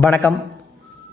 வணக்கம்.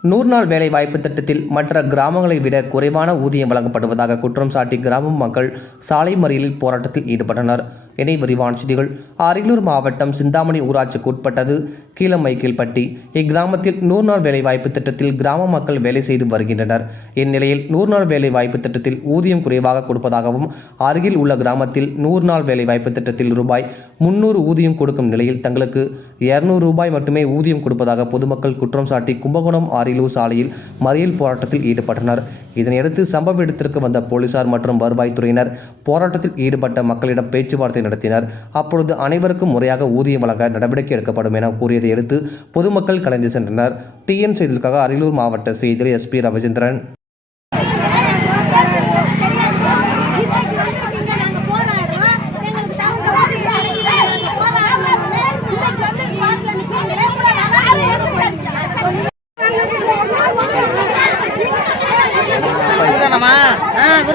நூறு நாள் வேலை வாய்ப்பு திட்டத்தில் மற்ற கிராமங்களை விட குறைவான ஊதியம் வழங்கப்படுவதாக குற்றம் சாட்டி கிராம மக்கள் சாலை மறியலில் போராட்டத்தில் ஈடுபட்டனர். இணை விரிவான செய்திகள். அரியலூர் மாவட்டம் சிந்தாமணி ஊராட்சிக்கு உட்பட்டது. கீழமைக்கேல்பட்டி இக்கிராமத்தில் நூறு நாள் வேலைவாய்ப்பு திட்டத்தில் கிராம மக்கள் வேலை செய்து வருகின்றனர். இந்நிலையில் நூறு நாள் வேலைவாய்ப்பு திட்டத்தில் ஊதியம் குறைவாக கொடுப்பதாகவும் அருகில் உள்ள கிராமத்தில் நூறு நாள் வேலைவாய்ப்பு திட்டத்தில் ரூபாய் முன்னூறு ஊதியம் கொடுக்கும் நிலையில் தங்களுக்கு இருநூறு ரூபாய் மட்டுமே ஊதியம் கொடுப்பதாக பொதுமக்கள் குற்றம் சாட்டி கும்பகோணம் அரியலூர் சாலையில் மறியல் போராட்டத்தில் ஈடுபட்டனர். இதனையடுத்து சம்பவ இடத்திற்கு வந்த போலீசார் மற்றும் வருவாய்த்துறையினர் போராட்டத்தில் ஈடுபட்ட மக்களிடம் பேச்சுவார்த்தை நடத்தினர். அப்பொழுது அனைவருக்கும் முறையாக ஊதியம் வழங்க நடவடிக்கை எடுக்கப்படும் என கூறியதை அடுத்து பொதுமக்கள் கலைந்து சென்றனர். டிஎன் செய்திகளுக்காக அரியலூர் மாவட்ட செய்தியில் எஸ்பி ரவிச்சந்திரன்.